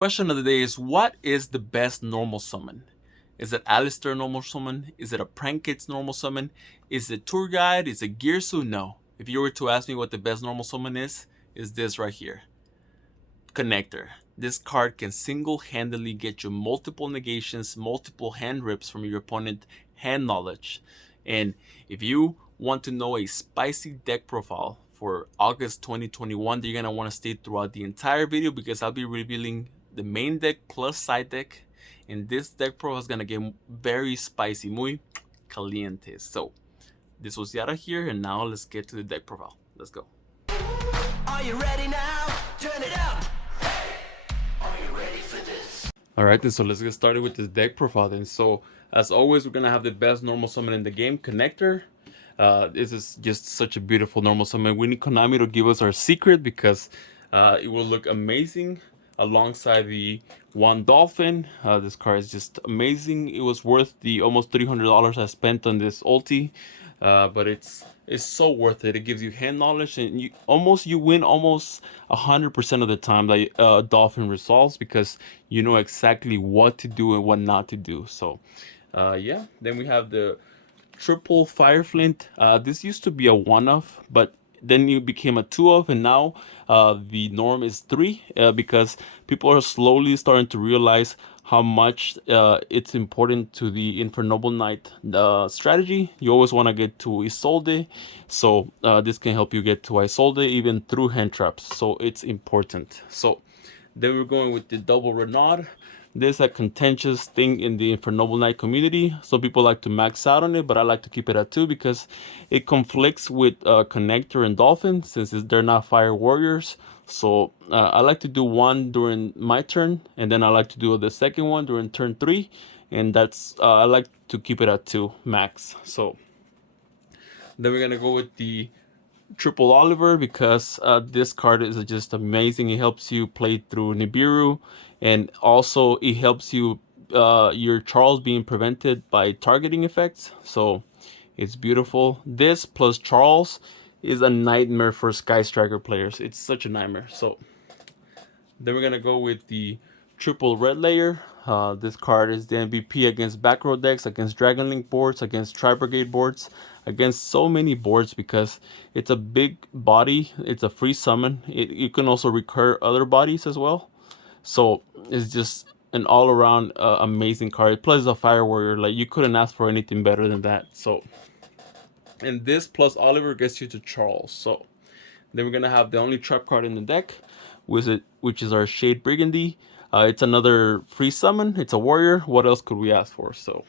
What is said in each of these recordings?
Question of the day is, what is the best normal summon? Is it Alistair normal summon? Is it a Prankits normal summon? Is it Tour Guide? Is it Gearsu? No. If you were to ask me what the best normal summon is this right here. Connector. This card can single-handedly get you multiple negations, multiple hand rips from your opponent hand knowledge. And if you want to know a spicy deck profile for August 2021, you're going to want to stay throughout the entire video because I'll be revealing the main deck plus side deck. And this deck profile is going to get very spicy, muy caliente. So this was Yara here, and now let's get to the deck profile. Let's go. Are you ready now? Turn it up! Alright, then so let's get started with this deck profile then. So as always, we're gonna have the best normal summon in the game, Connector. This is just such a beautiful normal summon. We need Konami to give us our secret because it will look amazing alongside the one dolphin. This card is just amazing. It was worth the almost $300 I spent on this ulti. But it's so worth it. It gives you hand knowledge, and you win almost 100% of the time that dolphin resolves because you know exactly what to do and what not to do. So yeah, then we have the triple fire flint. This used to be a one-off, but then it became a two-off, and now the norm is three because people are slowly starting to realize how much it's important to the Infernoble Knight strategy. You always want to get to Isolde, so this can help you get to Isolde even through hand traps, so it's important. So then we're going with the double Renaud. There's a contentious thing in the Infernoble Knight community. Some people like to max out on it, but I like to keep it at 2 because it conflicts with Connector and Dolphin since they're not fire warriors. So I like to do one during my turn, and then I like to do the second one during turn 3, and that's I like to keep it at 2 max. So then we're gonna go with the triple Oliver because this card is just amazing. It helps you play through Nibiru, and also it helps you your Charles being prevented by targeting effects. So it's beautiful. This plus Charles is a nightmare for Sky Striker players. It's such a nightmare. So then we're gonna go with the triple red layer. This card is the MVP against back row decks, against Dragon Link boards, against Tri Brigade boards, against so many boards because it's a big body. It's a free summon. You can also recur other bodies as well. So it's just an all-around amazing card. Plus a fire warrior. Like, you couldn't ask for anything better than that. So, and this plus Oliver gets you to Charles. So then we're gonna have the only trap card in the deck, which is our Shade Brigandy. It's another free summon. It's a warrior. What else could we ask for? So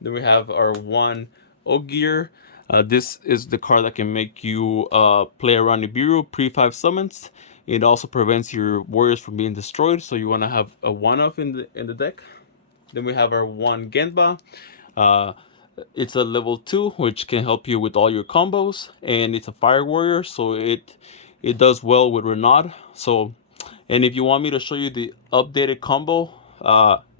then we have our one Ogier. This is the card that can make you play around Nibiru pre-5 summons. It also prevents your warriors from being destroyed, so you want to have a one-off in the deck. Then we have our one Genba. It's a level 2, which can help you with all your combos, and it's a fire warrior, so it does well with Renaud. So, and if you want me to show you the updated combo,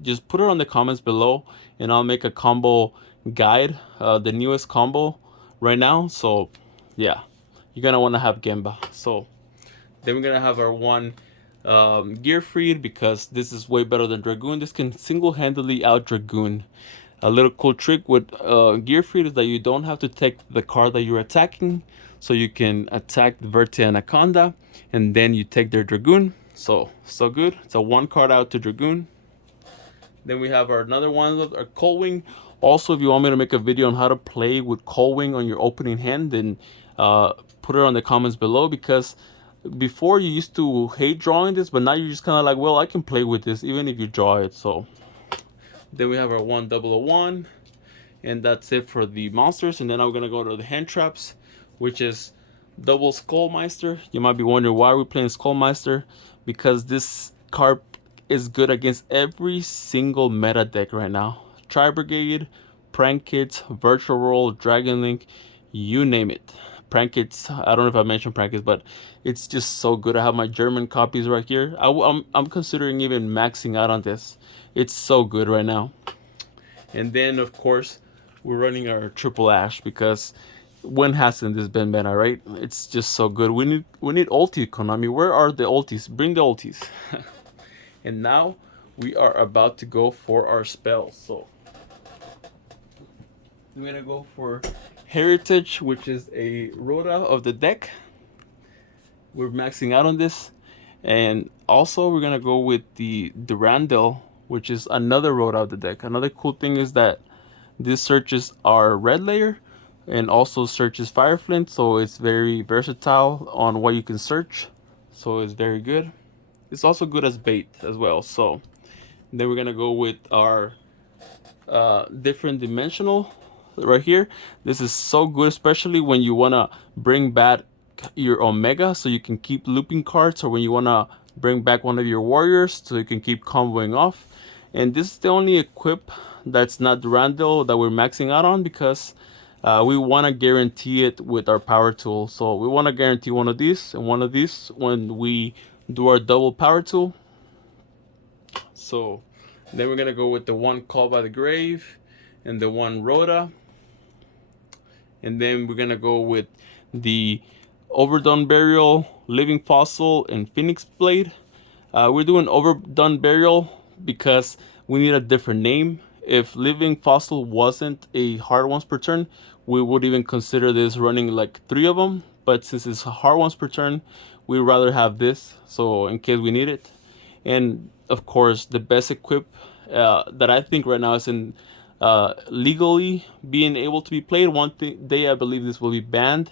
just put it on the comments below, and I'll make a combo guide, the newest combo right now. So yeah, you're gonna want to have Genba. So then we're gonna have our one Gearfried because this is way better than Dragoon. This can single-handedly out Dragoon. A little cool trick with Gearfried is that you don't have to take the card that you're attacking, so you can attack the Verte Anaconda and then you take their Dragoon. So good. It's a one card out to Dragoon. Then we have our another one, our Coldwing. Also, if you want me to make a video on how to play with Coldwing on your opening hand, then put it on the comments below, because before you used to hate drawing this, but now you're just kind of like, well, I can play with this even if you draw it. So then we have our 1001, and that's it for the monsters. And then I'm gonna go to the hand traps, which is double Skullmeister. You might be wondering why we're playing Skullmeister, because this card is good against every single meta deck right now. Tri Brigade, Prank Kids, Virtual Roll, Dragon Link, you name it. Prank Kids, I don't know if I mentioned Prank Kids, but it's just so good. I have my German copies right here. I'm considering even maxing out on this. It's so good right now. And then of course we're running our triple Ash, because when hasn't this been meta, right? It's just so good. We need ulti, Konami. Where are the ultis? Bring the ultis. And now we are about to go for our spells. So we're gonna go for Heritage, which is a Rhoda of the deck. We're maxing out on this. And also we're gonna go with the Durandal, which is another Rhoda of the deck. Another cool thing is that this searches our red layer and also searches Fire Flint, so it's very versatile on what you can search. So it's very good. It's also good as bait as well. So then we're gonna go with our different dimensional right here. This is so good, especially when you wanna bring back your Omega so you can keep looping cards, or when you wanna bring back one of your warriors so you can keep comboing off. And this is the only equip that's not Durandal that we're maxing out on, because we want to guarantee it with our power tool. So we want to guarantee one of these and one of these when we do our double power tool. So then we're gonna go with the one Called by the Grave and the one Rhoda, and then we're gonna go with the Overdone Burial, Living Fossil, and Phoenix Blade. We're doing Overdone Burial because we need a different name. If Living Fossil wasn't a hard once per turn, we would even consider this running like 3 of them. But since it's hard once per turn, we'd rather have this, so in case we need it. And of course, the best equip that I think right now is in legally being able to be played. One day I believe this will be banned,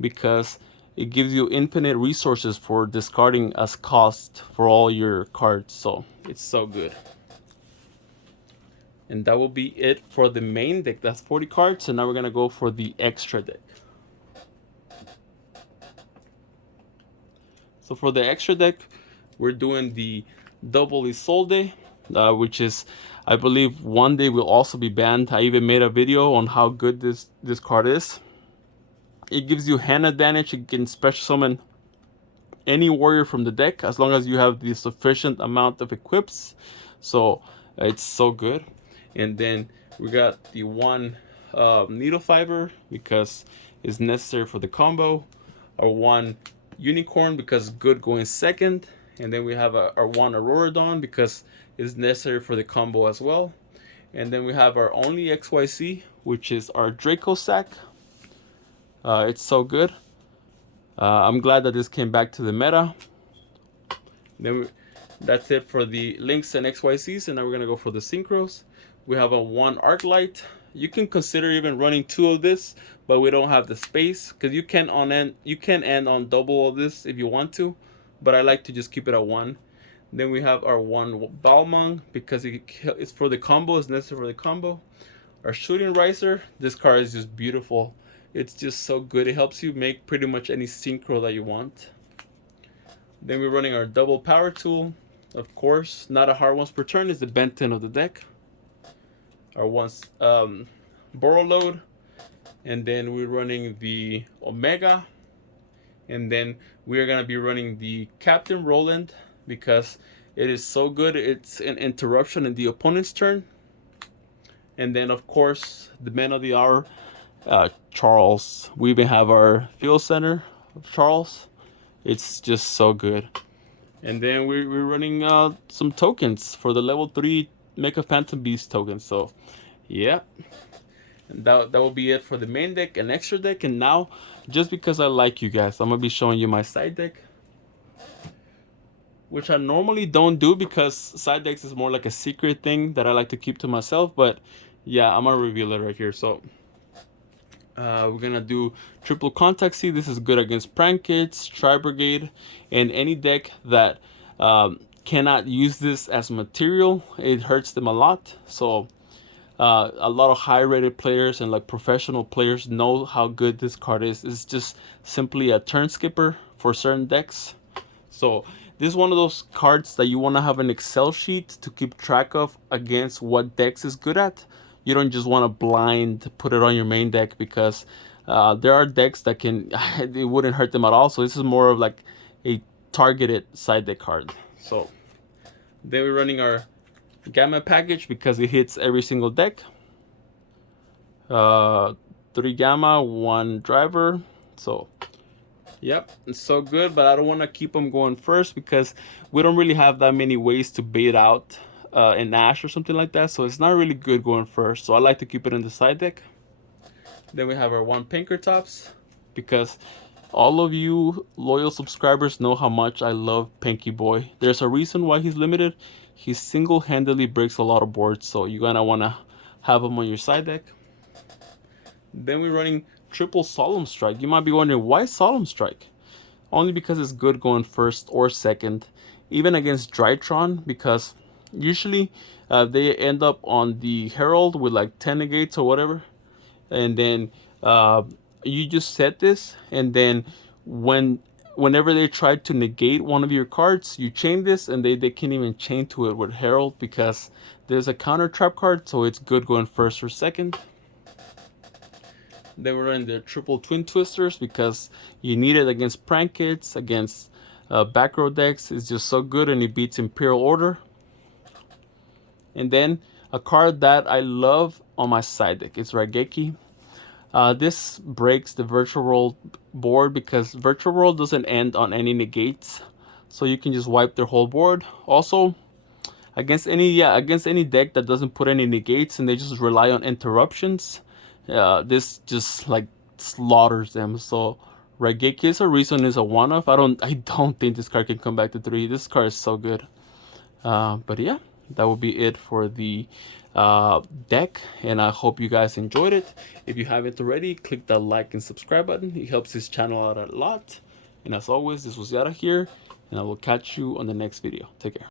because it gives you infinite resources for discarding as cost for all your cards. So it's so good. And that will be it for the main deck. That's 40 cards. And now we're gonna go for the extra deck. So for the extra deck, we're doing the Double Isolde, which is, I believe, one day will also be banned. I even made a video on how good this card is. It gives you hand advantage. You can special summon any warrior from the deck as long as you have the sufficient amount of equips. So it's so good. And then we got the one Needle Fiber because it's necessary for the combo. Our one Unicorn because good going second. And then we have our one Aurora Dawn because it's necessary for the combo as well. And then we have our only XYZ, which is our Draco Sack. It's so good. I'm glad that this came back to the meta. Then that's it for the Lynx and XYZs, and now we're gonna go for the Synchros. We have a one Arclight. You can consider even running 2 of this, but we don't have the space because you can end on double of this if you want to, but I like to just keep it at 1. Then we have our one Balmung because it's for the combo, it's necessary for the combo. Our Shooting Riser, this card is just beautiful. It's just so good. It helps you make pretty much any synchro that you want. Then we're running our double power tool. Of course, not a hard once per turn, is the Benton of the deck. Our once Burrow Load. And then we're running the Omega. And then we are going to be running the Captain Roland because it is so good. It's an interruption in the opponent's turn. And then, of course, the Man of the Hour, Charles. We even have our Field Center of Charles. It's just so good. And then we're running some tokens for the level 3 Mecha Phantom Beast tokens. So, yeah. And that will be it for the main deck and extra deck. And now, just because I like you guys, I'm going to be showing you my side deck, which I normally don't do because side decks is more like a secret thing that I like to keep to myself. But yeah, I'm going to reveal it right here. So we're going to do Triple Contact Seed. This is good against Prank Kids, Tri-Brigade, and any deck that cannot use this as material. It hurts them a lot. So a lot of high-rated players and like professional players know how good this card is. It's just simply a turn skipper for certain decks. So this is one of those cards that you want to have an Excel sheet to keep track of against what decks is good at. You don't just want to blind put it on your main deck because there are decks that it wouldn't hurt them at all. So this is more of like a targeted side deck card. So then we're running our Gamma package because it hits every single deck. 3 Gamma, 1 Driver. So Yep, it's so good, but I don't want to keep him going first because we don't really have that many ways to bait out an Ash or something like that. So it's not really good going first. So I like to keep it in the side deck. Then we have our one Pinkertops because all of you loyal subscribers know how much I love Pinky Boy. There's a reason why he's limited. He single-handedly breaks a lot of boards, so you're gonna wanna have him on your side deck. Then we're running triple Solemn Strike. You might be wondering why Solemn Strike? Only because it's good going first or second, even against Drytron, because usually they end up on the Herald with like 10 negates or whatever, and then you just set this, and then whenever they try to negate one of your cards, you chain this, and they can't even chain to it with Herald because there's a counter trap card, so it's good going first or second. They were in the triple twin twisters because you need it against prank kits, against back row decks. It's just so good, and it beats Imperial Order. And then a card that I love on my side deck is Raigeki. This breaks the Virtual World board because Virtual World doesn't end on any negates, so you can just wipe their whole board. Also, against any deck that doesn't put any negates and they just rely on interruptions, this just like slaughters them. So Raigeki is a reason is a one-off. I don't think this card can come back to 3. This card is so good. But yeah, that will be it for the deck, and I hope you guys enjoyed it. If you haven't already, click that like and subscribe button. It helps this channel out a lot. And as always, this was Yara here, and I will catch you on the next video. Take care.